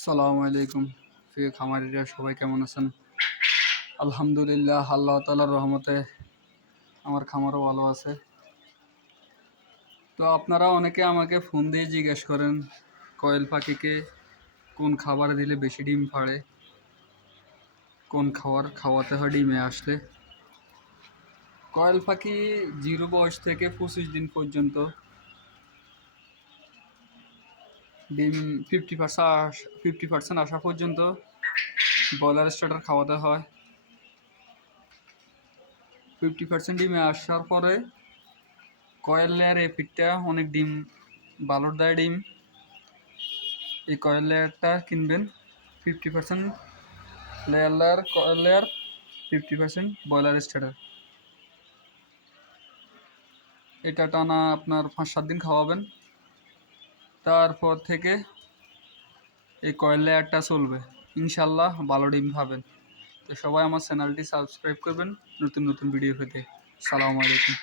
সালামু আলাইকুম। প্রিয় খামারিরা, সবাই কেমন আছেন? আলহামদুলিল্লাহ, আল্লাহ তালার রহমতে আমার খামারও ভালো আছে। তো আপনারা অনেকে আমাকে ফোন দিয়ে জিজ্ঞেস করেন, কয়েল পাখিকে কোন খাবার দিলে বেশি ডিম ফাড়ে কোন খাবার খাওয়াতে হয় ডিমে আসলে? কয়েল পাখি জিরো বয়স থেকে পঁচিশ দিন পর্যন্ত ডিম ফিফটি পার্সেন্ট ফিফটি পার্সেন্ট আসা পর্যন্ত ব্রয়লার স্টার্টার খাওয়াতে হয়। ফিফটি পার্সেন্ট ডিমে আসার পরে কয়েল লেয়ার এই পিঠটা, অনেক ডিম, বালুর দেয় ডিম, এই কয়েল লেয়ারটা কিনবেন। Fifty percent layer layer coil layer fifty percent broiler starter এটা টানা আপনার পাঁচ সাত দিন খাওয়াবেন। তারপর থেকে এই কয়েল লেয়ারটা চলবে। ইনশাল্লাহ ভালো ডিম পাবেন তো সবাই আমার চ্যানেলটি সাবস্ক্রাইব করবেন। নতুন নতুন ভিডিও পেতে। সালামু আলাইকুম।